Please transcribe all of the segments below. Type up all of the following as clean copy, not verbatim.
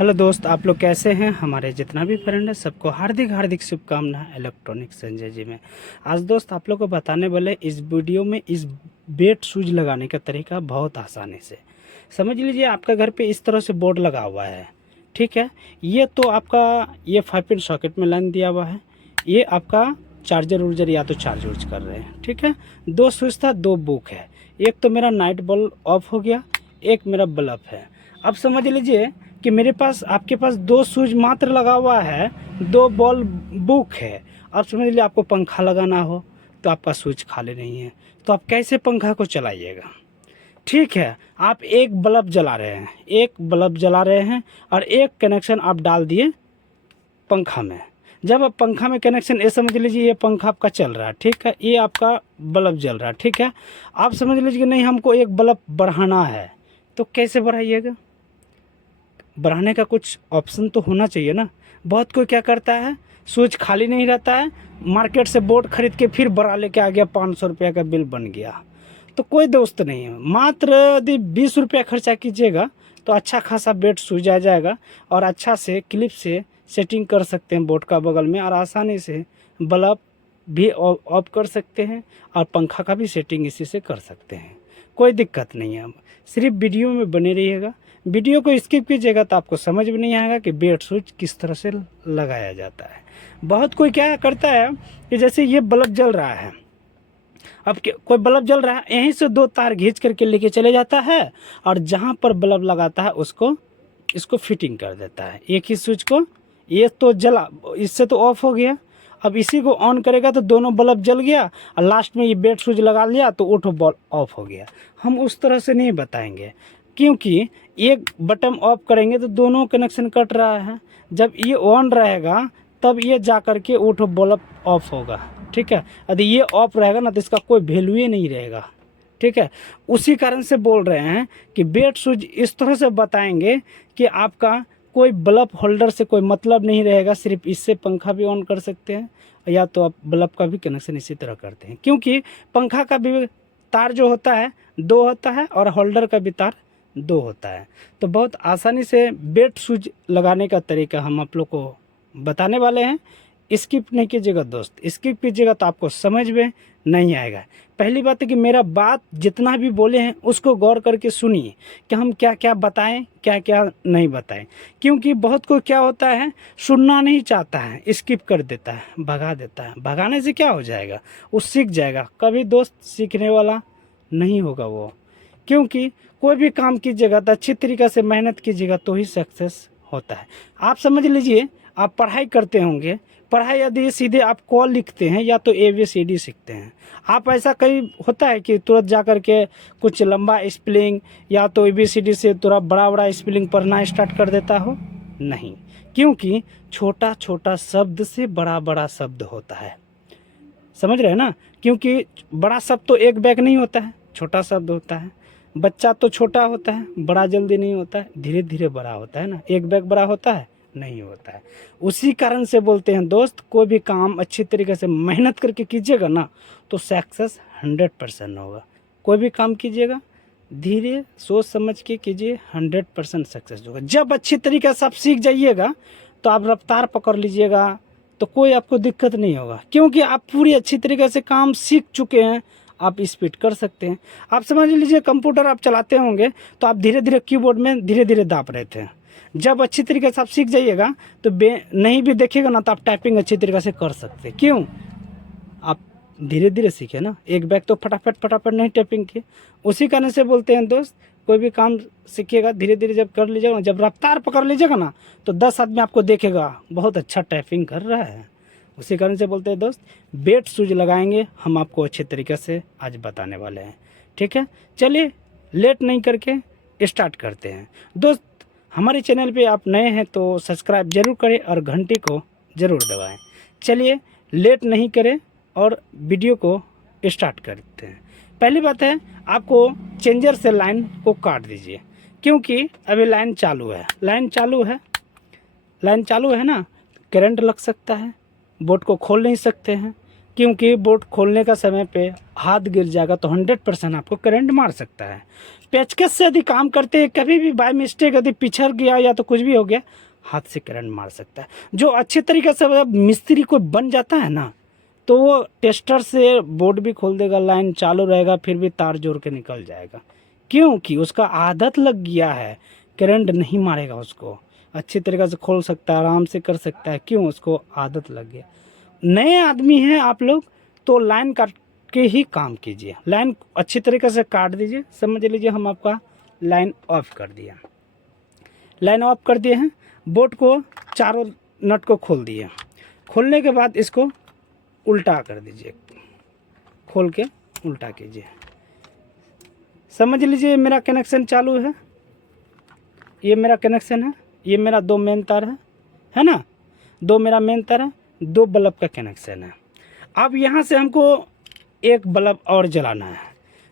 Hello दोस्त, आप लोग कैसे हैं। हमारे जितना भी फ्रेंड है सबको हार्दिक हार्दिक शुभकामनाएं इलेक्ट्रॉनिक संजय जी में। आज दोस्त आप लोग को बताने वाले इस वीडियो में इस बेट शूज लगाने का तरीका बहुत आसानी से। समझ लीजिए आपका घर पे इस तरह से बोर्ड लगा हुआ है, ठीक है। ये तो आपका ये 5 पिन सॉकेट में लाइन दिया हुआ है। ये आपका चार्जर उर्जर या तो चार्ज उर्ज कर रहे हैं, ठीक है। 2 स्विच था, 2 बुक है। एक तो मेरा नाइट बल्ब ऑफ हो गया, एक मेरा बल्ब है। अब समझ लीजिए कि मेरे पास आपके पास 2 स्विच मात्र लगा हुआ है, 2 बॉल बुक है। अब समझ लीजिए आपको पंखा लगाना हो तो आपका स्विच खाली नहीं है, तो आप कैसे पंखा को चलाइएगा। ठीक है, आप एक बल्ब जला रहे हैं, एक बल्ब जला रहे हैं और एक कनेक्शन आप डाल दिए पंखा में। जब आप पंखा में कनेक्शन, ये समझ लीजिए ये पंखा आपका चल रहा है, ठीक है, ये आपका बल्ब जल रहा है, ठीक है। आप समझ लीजिए कि नहीं हमको एक बल्ब बढ़ाना है, तो कैसे बढ़ाइएगा। बढ़ाने का कुछ ऑप्शन तो होना चाहिए ना। बहुत कोई क्या करता है, स्विच खाली नहीं रहता है, मार्केट से बोर्ड खरीद के फिर बढ़ा लेके आ गया, 500 रुपये का बिल बन गया। तो कोई दोस्त नहीं है, मात्र यदि 20 रुपया खर्चा कीजिएगा तो अच्छा खासा बेड सूझ आ जाएगा और अच्छा से क्लिप से सेटिंग कर सकते हैं बोर्ड का बगल में, और आसानी से बल्ब भी ऑफ कर सकते हैं और पंखा का भी सेटिंग इसी से कर सकते हैं। कोई दिक्कत नहीं है। सिर्फ वीडियो में बने रहिएगा। वीडियो को स्किप कीजिएगा तो आपको समझ में नहीं आएगा कि बेड स्विच किस तरह से लगाया जाता है। बहुत कोई क्या करता है कि जैसे ये बल्ब जल रहा है, अब कोई बल्ब जल रहा है, यहीं से 2 तार खींच करके लेके चले जाता है और जहाँ पर बल्ब लगाता है उसको इसको फिटिंग कर देता है। एक ही स्विच को, ये तो जला, इससे तो ऑफ हो गया। अब इसी को ऑन करेगा तो दोनों बल्ब जल गया और लास्ट में ये बेड स्विच लगा लिया तो ऑटो बल्ब ऑफ हो गया। हम उस तरह से नहीं बताएंगे, क्योंकि एक बटन ऑफ करेंगे तो दोनों कनेक्शन कट रहा है। जब ये ऑन रहेगा तब ये जा कर के ऑटो बल्ब ऑफ होगा, ठीक है। यदि ये ऑफ रहेगा ना तो इसका कोई वैल्यू ही नहीं रहेगा, ठीक है। उसी कारण से बोल रहे हैं कि बेड स्विच इस तरह से बताएंगे कि आपका कोई बल्ब होल्डर से कोई मतलब नहीं रहेगा। सिर्फ इससे पंखा भी ऑन कर सकते हैं या तो आप बल्ब का भी कनेक्शन इसी तरह करते हैं, क्योंकि पंखा का भी तार जो होता है 2 होता है और होल्डर का भी तार 2 होता है। तो बहुत आसानी से बेड स्विच लगाने का तरीका हम आप लोग को बताने वाले हैं। स्किप नहीं कीजिएगा दोस्त, स्किप कीजिएगा तो आपको समझ में नहीं आएगा। पहली बात है कि मेरा बात जितना भी बोले हैं उसको गौर करके सुनिए कि हम क्या क्या बताएं, क्या क्या नहीं बताएं। क्योंकि बहुत को क्या होता है, सुनना नहीं चाहता है, स्किप कर देता है, भगा देता है। भगाने से क्या हो जाएगा, वो सीख जाएगा। कभी दोस्त सीखने वाला नहीं होगा वो। क्योंकि कोई भी काम कीजिएगा तो अच्छी तरीक़े से मेहनत कीजिएगा तो ही सक्सेस होता है। आप समझ लीजिए आप पढ़ाई करते होंगे, पढ़ाई यदि सीधे आप कॉल लिखते हैं या तो ABCD सीखते हैं, आप ऐसा कहीं होता है कि तुरंत जा कर के कुछ लंबा स्पेलिंग या तो ABCD से थोड़ा बड़ा बड़ा स्पेलिंग पढ़ना स्टार्ट कर देता हो? नहीं, क्योंकि छोटा छोटा शब्द से बड़ा बड़ा शब्द होता है। समझ रहे हैं ना। क्योंकि बड़ा शब्द तो एक बैग नहीं होता है, छोटा शब्द होता है। बच्चा तो छोटा होता है, बड़ा जल्दी नहीं होता है, धीरे धीरे बड़ा होता है ना। एक बैग बड़ा होता है नहीं होता है। उसी कारण से बोलते हैं दोस्त, कोई भी काम अच्छी तरीके से मेहनत करके कीजिएगा ना तो सक्सेस 100% होगा। कोई भी काम कीजिएगा धीरे सोच समझ के कीजिए, 100% सक्सेस होगा। जब अच्छी तरीके से आप सीख जाइएगा तो आप रफ्तार पकड़ लीजिएगा तो कोई आपको दिक्कत नहीं होगा, क्योंकि आप पूरी अच्छी तरीके से काम सीख चुके हैं। आप स्पीड कर सकते हैं। आप समझ लीजिए कंप्यूटर आप चलाते होंगे तो आप धीरे धीरे कीबोर्ड में धीरे धीरे दाब रहे थे। जब अच्छी तरीके से आप सीख जाइएगा तो नहीं भी देखिएगा ना तो आप टाइपिंग अच्छी तरीके से कर सकते हैं। क्यों? आप धीरे धीरे सीखे ना, एक बैग तो फटाफट फटाफट नहीं टाइपिंग किए। उसी कारण से बोलते हैं दोस्त, कोई भी काम सीखिएगा धीरे धीरे जब कर लीजिएगा ना, जब रफ्तार पकड़ लीजिएगा ना तो 10 आदमी आपको देखेगा बहुत अच्छा टाइपिंग कर रहा है। उसी कारण से बोलते हैं दोस्त, बेड शूज लगाएंगे हम आपको अच्छे तरीके से आज बताने वाले हैं, ठीक है। चलिए लेट नहीं करके स्टार्ट करते हैं दोस्त। हमारे चैनल पे आप नए हैं तो सब्सक्राइब जरूर करें और घंटी को ज़रूर दबाएं। चलिए लेट नहीं करें और वीडियो को स्टार्ट करते हैं। पहली बात है, आपको चेंजर से लाइन को काट दीजिए, क्योंकि अभी लाइन चालू है, लाइन चालू है ना, करंट लग सकता है, बोर्ड को खोल नहीं सकते हैं। क्योंकि बोल्ट खोलने का समय पे हाथ गिर जाएगा तो 100% आपको करंट मार सकता है। पेचकस से यदि काम करते हैं, कभी भी बाय मिस्टेक यदि पिछड़ गया या तो कुछ भी हो गया, हाथ से करंट मार सकता है। जो अच्छे तरीके से मिस्त्री को बन जाता है ना, तो वो टेस्टर से बोर्ड भी खोल देगा, लाइन चालू रहेगा, फिर भी तार जोड़ के निकल जाएगा, क्योंकि उसका आदत लग गया है, करंट नहीं मारेगा उसको, अच्छी तरीके से खोल सकता है, आराम से कर सकता है, क्यों, उसको आदत लग गया। नए आदमी हैं आप लोग तो लाइन काट के ही काम कीजिए, लाइन अच्छी तरीके से काट दीजिए। समझ लीजिए हम आपका लाइन ऑफ कर दिया, लाइन ऑफ कर दिए हैं, बोल्ट को चारों नट को खोल दिए, खोलने के बाद इसको उल्टा कर दीजिए, खोल के उल्टा कीजिए। समझ लीजिए मेरा कनेक्शन चालू है, ये मेरा कनेक्शन है, ये मेरा 2 मेन तार है ना, 2 मेरा मेन तार है, 2 बल्ब का कनेक्शन है। अब यहाँ से हमको एक बल्ब और जलाना है,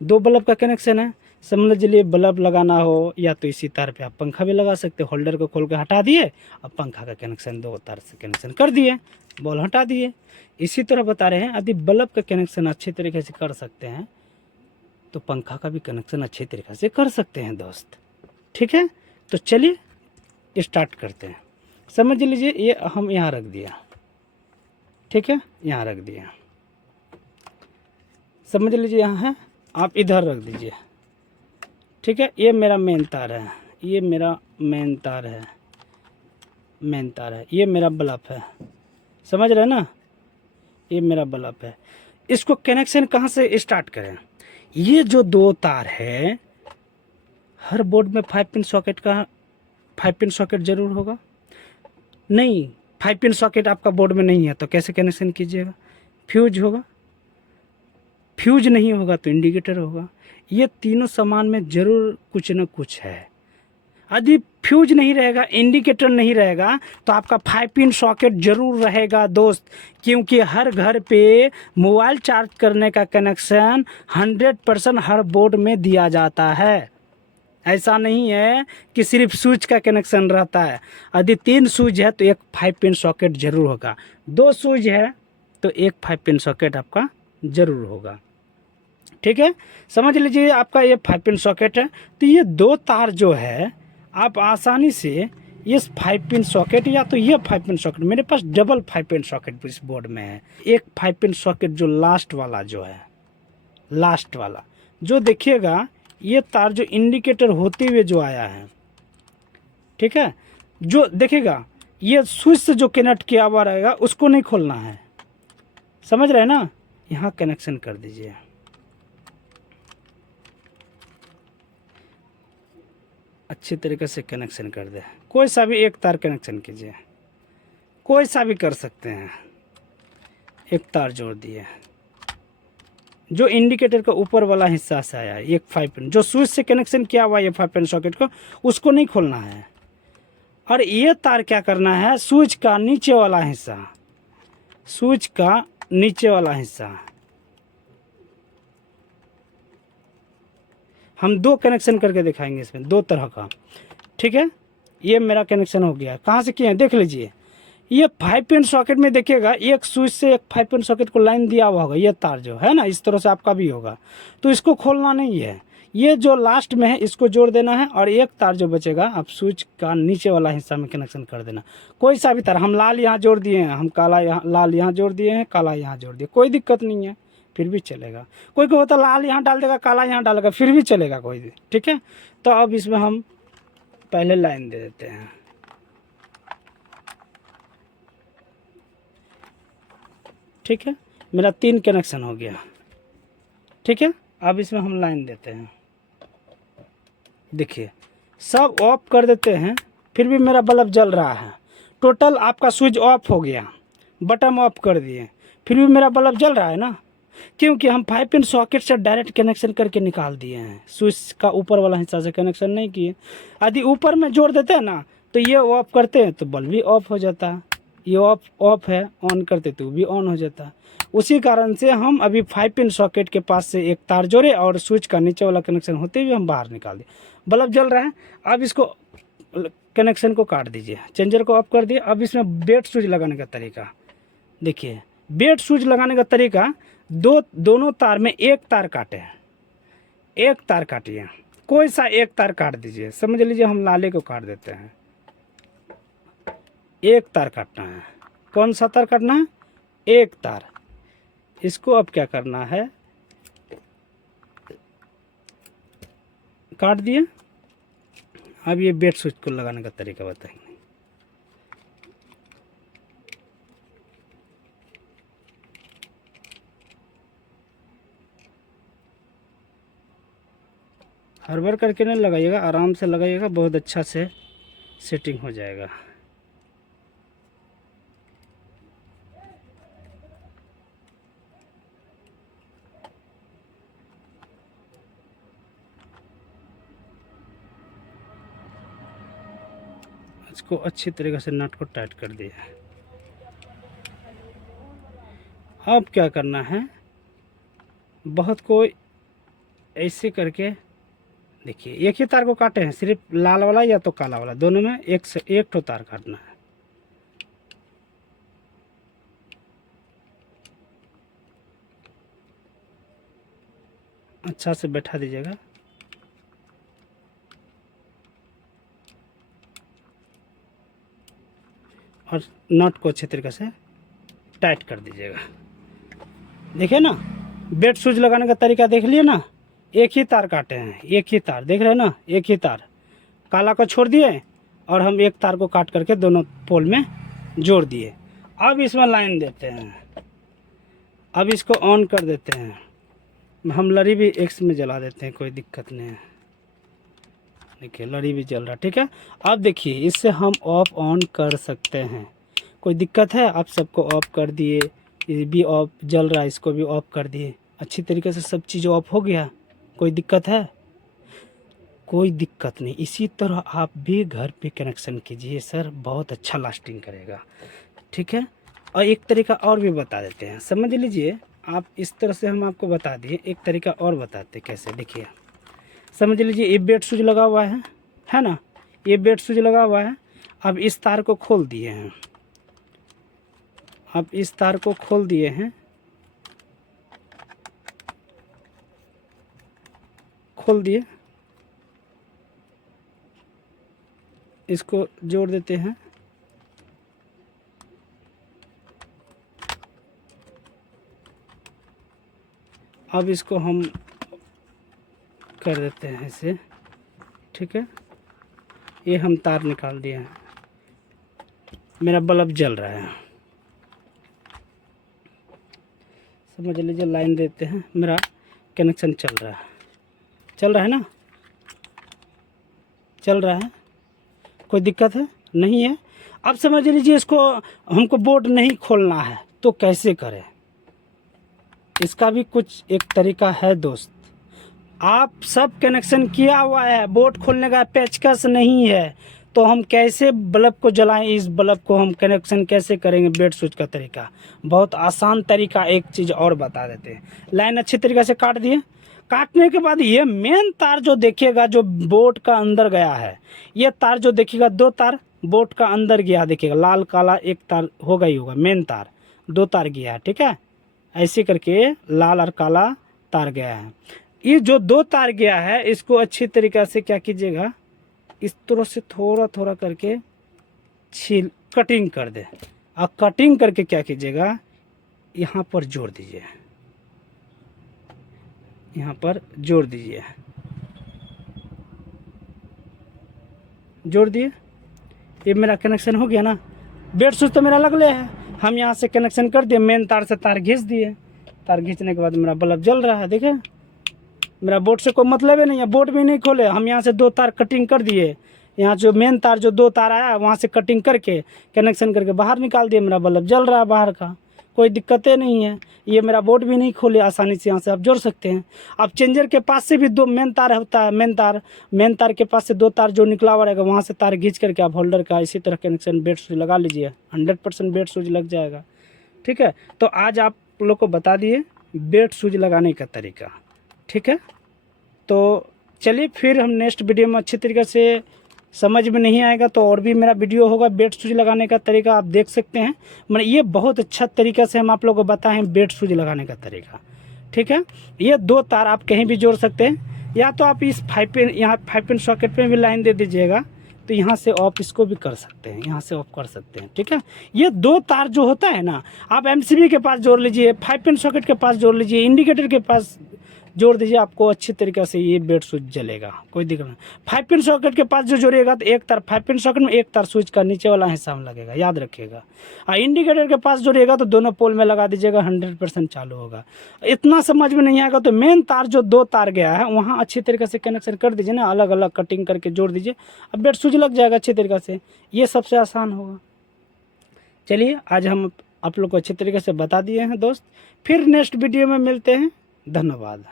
2 बल्ब का कनेक्शन है। समझ लीजिए बल्ब लगाना हो या तो इसी तार पे आप पंखा भी लगा सकते हो, होल्डर को खोल के हटा दिए, अब पंखा का कनेक्शन 2 तार से कनेक्शन कर दिए, बॉल हटा दिए। इसी तरह बता रहे हैं, यदि बल्ब का कनेक्शन अच्छे तरीके से कर सकते हैं तो पंखा का भी कनेक्शन अच्छे तरीके से कर सकते हैं दोस्त। ठीक है, तो चलिए स्टार्ट करते हैं। समझ लीजिए ये हम यहाँ रख दिया, ठीक है, यहाँ रख दिया। समझ लीजिए यहाँ है, आप इधर रख दीजिए, ठीक है। ये मेरा मेन तार है, ये मेरा मेन तार है, मेन तार है, ये मेरा बल्ब है, समझ रहे हैं ना, ये मेरा बल्ब है। इसको कनेक्शन कहाँ से स्टार्ट करें? ये जो 2 तार है, हर बोर्ड में 5 पिन सॉकेट का 5 पिन सॉकेट जरूर होगा। नहीं, 5 पिन सॉकेट आपका बोर्ड में नहीं है तो कैसे कनेक्शन कीजिएगा? फ्यूज होगा, फ्यूज नहीं होगा तो इंडिकेटर होगा। ये तीनों सामान में ज़रूर कुछ न कुछ है। यदि फ्यूज नहीं रहेगा, इंडिकेटर नहीं रहेगा, तो आपका 5 पिन सॉकेट जरूर रहेगा दोस्त, क्योंकि हर घर पे मोबाइल चार्ज करने का कनेक्शन 100% हर बोर्ड में दिया जाता है। ऐसा नहीं है कि सिर्फ स्विच का कनेक्शन रहता है। यदि 3 स्विच है तो एक 5 पिन सॉकेट जरूर होगा, 2 स्विच है तो एक 5 पिन सॉकेट आपका जरूर होगा। ठीक है, समझ लीजिए आपका ये 5 पिन सॉकेट है। तो ये 2 तार जो है आप आसानी से ये 5 पिन सॉकेट या तो ये 5 पिन सॉकेट, मेरे पास डबल 5 पिन सॉकेट इस बोर्ड में है। एक 5 पिन सॉकेट जो लास्ट वाला जो है, लास्ट वाला जो देखिएगा, ये तार जो इंडिकेटर होते हुए जो आया है, ठीक है, जो देखेगा ये स्विच से जो कनेक्ट किया हुआ रहेगा उसको नहीं खोलना है। समझ रहे हैं ना, यहाँ कनेक्शन कर दीजिए। अच्छी तरीके से कनेक्शन कर दे, कोई सा भी एक तार कनेक्शन कीजिए, कोई सा भी कर सकते हैं। एक तार जोड़ दिए, जो इंडिकेटर का ऊपर वाला हिस्सा से आया है, एक 5 पिन जो स्विच से कनेक्शन किया हुआ है ये 5 पिन सॉकेट को, उसको नहीं खोलना है। और ये तार क्या करना है, स्विच का नीचे वाला हिस्सा, स्विच का नीचे वाला हिस्सा हम 2 कनेक्शन करके दिखाएंगे इसमें, 2 तरह का। ठीक है, ये मेरा कनेक्शन हो गया। कहाँ से किए हैं देख लीजिए, ये 5 पिन सॉकेट में देखिएगा एक स्विच से एक 5 पिन सॉकेट को लाइन दिया हुआ होगा, ये तार जो है ना, इस तरह से आपका भी होगा। तो इसको खोलना नहीं है, ये जो लास्ट में है इसको जोड़ देना है, और एक तार जो बचेगा आप स्विच का नीचे वाला हिस्सा में कनेक्शन कर देना। कोई सा भी तार, हम लाल यहाँ जोड़ दिए हैं, हम काला यहाँ, लाल यहाँ जोड़ दिए हैं, काला यहाँ जोड़ दिए, कोई दिक्कत नहीं है, फिर भी चलेगा। कोई को होता लाल यहाँ डाल देगा, काला यहाँ डालेगा, फिर भी चलेगा कोई भी। ठीक है, तो अब इसमें हम पहले लाइन दे देते हैं। ठीक है, मेरा 3 कनेक्शन हो गया। ठीक है, अब इसमें हम लाइन देते हैं। देखिए सब ऑफ कर देते हैं, फिर भी मेरा बल्ब जल रहा है। टोटल आपका स्विच ऑफ हो गया, बटन ऑफ कर दिए, फिर भी मेरा बल्ब जल रहा है ना, क्योंकि हम 5 पिन सॉकेट से डायरेक्ट कनेक्शन करके निकाल दिए हैं, स्विच का ऊपर वाला हिस्सा से कनेक्शन नहीं किए। यदि ऊपर में जोड़ देते हैं ना तो ये ऑफ करते हैं तो बल्ब भी ऑफ हो जाता, ये ऑफ है, ऑन करते तो भी ऑन हो जाता। उसी कारण से हम अभी 5 पिन सॉकेट के पास से एक तार जोड़े और स्विच का नीचे वाला कनेक्शन होते हुए हम बाहर निकाल दिए। बल्ब जल रहा है, अब इसको कनेक्शन को काट दीजिए, चेंजर को ऑफ कर दिए। अब इसमें बेट स्विच लगाने का तरीका देखिए, बेड शूज लगाने का तरीका, दोनों तार में एक तार काटे, एक तार काटिए, कोई सा एक तार काट दीजिए। समझ लीजिए हम लाले को काट देते हैं, एक तार काटना है। कौन सा तार काटना है? एक तार। इसको अब क्या करना है, काट दिए। अब ये बेड स्विच को लगाने का तरीका बताएंगे। हड़बड़ करके नहीं लगाइएगा, आराम से लगाइएगा, बहुत अच्छा से सेटिंग हो जाएगा। इसको अच्छी तरीके से नट को टाइट कर दिया। अब क्या करना है, बहुत कोई ऐसे करके देखिए, एक ही तार को काटे हैं, सिर्फ लाल वाला या तो काला वाला, दोनों में एक से एक ठो तार काटना है। अच्छा से बैठा दीजिएगा। और नट को अच्छे तरीके से टाइट कर दीजिएगा। देखिए ना, बेड शूज लगाने का तरीका देख लिए ना, एक ही तार काटे हैं, एक ही तार, देख रहे हैं ना, एक ही तार, काला को छोड़ दिए और हम एक तार को काट करके दोनों पोल में जोड़ दिए। अब इसमें लाइन देते हैं, अब इसको ऑन कर देते हैं। हम लड़ी भी एक्स में जला देते हैं, कोई दिक्कत नहीं है। देखिए लड़ी भी जल रहा, ठीक है। अब देखिए इससे हम ऑफ ऑन कर सकते हैं, कोई दिक्कत है? आप सबको ऑफ कर दिए, ये भी ऑफ जल रहा है, इसको भी ऑफ कर दिए, अच्छी तरीके से सब चीज़ ऑफ हो गया। कोई दिक्कत है? कोई दिक्कत नहीं। इसी तरह आप भी घर पे कनेक्शन कीजिए सर, बहुत अच्छा लास्टिंग करेगा, ठीक है। और एक तरीका और भी बता देते हैं, समझ लीजिए। आप इस तरह से हम आपको बता दिए, एक तरीका और बताते कैसे। देखिए समझ लीजिए, ये बेड शूज लगा हुआ है ना, ये बेड शूज लगा हुआ है। अब इस तार को खोल दिए हैं, अब इस तार को खोल दिए हैं, खोल दिए, इसको जोड़ देते हैं। अब इसको हम कर देते हैं ऐसे, ठीक है। ये हम तार निकाल दिए हैं, मेरा बल्ब जल रहा है, समझ लीजिए। लाइन देते हैं, मेरा कनेक्शन चल रहा है, चल रहा है ना, चल रहा है, कोई दिक्कत है? नहीं है। अब समझ लीजिए इसको हमको बोर्ड नहीं खोलना है तो कैसे करें, इसका भी कुछ एक तरीका है दोस्त। आप सब कनेक्शन किया हुआ है, बोर्ड खोलने का पेचकस नहीं है, तो हम कैसे बल्ब को जलाएं? इस बल्ब को हम कनेक्शन कैसे करेंगे? बेड स्विच का तरीका बहुत आसान तरीका। एक चीज़ और बता देते हैं, लाइन अच्छी तरीके से काट दिए। काटने के बाद ये मेन तार जो देखिएगा, जो बोर्ड का अंदर गया है, ये तार जो देखिएगा, दो तार बोर्ड का अंदर गया, देखिएगा लाल काला एक तार होगा ही होगा, मेन तार दो तार गया है, ठीक है। ऐसे करके लाल और काला तार गया है। ये जो दो तार गया है, इसको अच्छी तरीक़े से क्या कीजिएगा, इस तरह से थोड़ा थोड़ा करके छील कटिंग कर दे। और कटिंग करके क्या कीजिएगा, यहाँ पर जोड़ दीजिए, यहाँ पर जोड़ दीजिए, जोड़ दिए। ये मेरा कनेक्शन हो गया ना, बेड स्विच तो मेरा लगले है, हम यहाँ से कनेक्शन कर दिए, मेन तार से तार घींच दिए। तार खींचने के बाद मेरा बल्ब जल रहा है, देखिए। मेरा बोर्ड से कोई मतलब ही नहीं है, बोर्ड भी नहीं खोले, हम यहाँ से दो तार कटिंग कर दिए। यहाँ जो मेन तार जो दो तार आया वहाँ से कटिंग करके कनेक्शन करके बाहर निकाल दिए, मेरा बल्ब जल रहा है बाहर का, कोई दिक्कतें नहीं है। ये मेरा बोर्ड भी नहीं खोले, आसानी से यहाँ से आप जोड़ सकते हैं। अब चेंजर के पास से भी दो मेन तार होता है, मेन तार के पास से दो तार जो निकला हुआ रहेगा, वहाँ से तार खींच करके आप होल्डर का इसी तरह कनेक्शन बेड स्विच लगा लीजिए, 100% बेड स्विच लग जाएगा, ठीक है। तो आज आप लोग को बता दिए बेड स्विच लगाने का तरीका, ठीक है। तो चलिए फिर हम नेक्स्ट वीडियो में अच्छी तरीके से समझ में नहीं आएगा तो और भी मेरा वीडियो होगा बेल्ट स्विच लगाने का तरीका, आप देख सकते हैं। मतलब ये बहुत अच्छा तरीका से हम आप लोगों को बताएं हैं बेल्ट स्विच लगाने का तरीका, ठीक है। ये 2 तार आप कहीं भी जोड़ सकते हैं, या तो आप इस 5 पिन, यहाँ 5 पिन सॉकेट पे भी लाइन दे दीजिएगा, तो यहाँ से ऑफ इसको भी कर सकते हैं, यहाँ से ऑफ कर सकते हैं, ठीक है। ये 2 तार जो होता है ना, आप एमसीबी के पास जोड़ लीजिए, 5 पिन सॉकेट के पास जोड़ लीजिए, इंडिकेटर के पास जोड़ दीजिए, आपको अच्छी तरीके से ये बेल्ट स्विच जलेगा, कोई दिक्कत नहीं। 5 पिन सॉकेट के पास जो जोड़िएगा तो एक तार 5 पिन सॉकेट में, एक तार स्विच का नीचे वाला हिस्सा में लगेगा, याद रखिएगा। और इंडिकेटर के पास जोड़िएगा तो दोनों पोल में लगा दीजिएगा, 100% चालू होगा। इतना समझ में नहीं आएगा तो मेन तार जो 2 तार गया है वहाँ अच्छी तरीके से कनेक्शन कर दीजिए ना, अलग अलग कटिंग करके जोड़ दीजिए, अब बेल्ट स्विच लग जाएगा अच्छी तरीके से। ये सबसे आसान होगा। चलिए आज हम आप लोग को अच्छी तरीके से बता दिए हैं दोस्त, फिर नेक्स्ट वीडियो में मिलते हैं। धन्यवाद।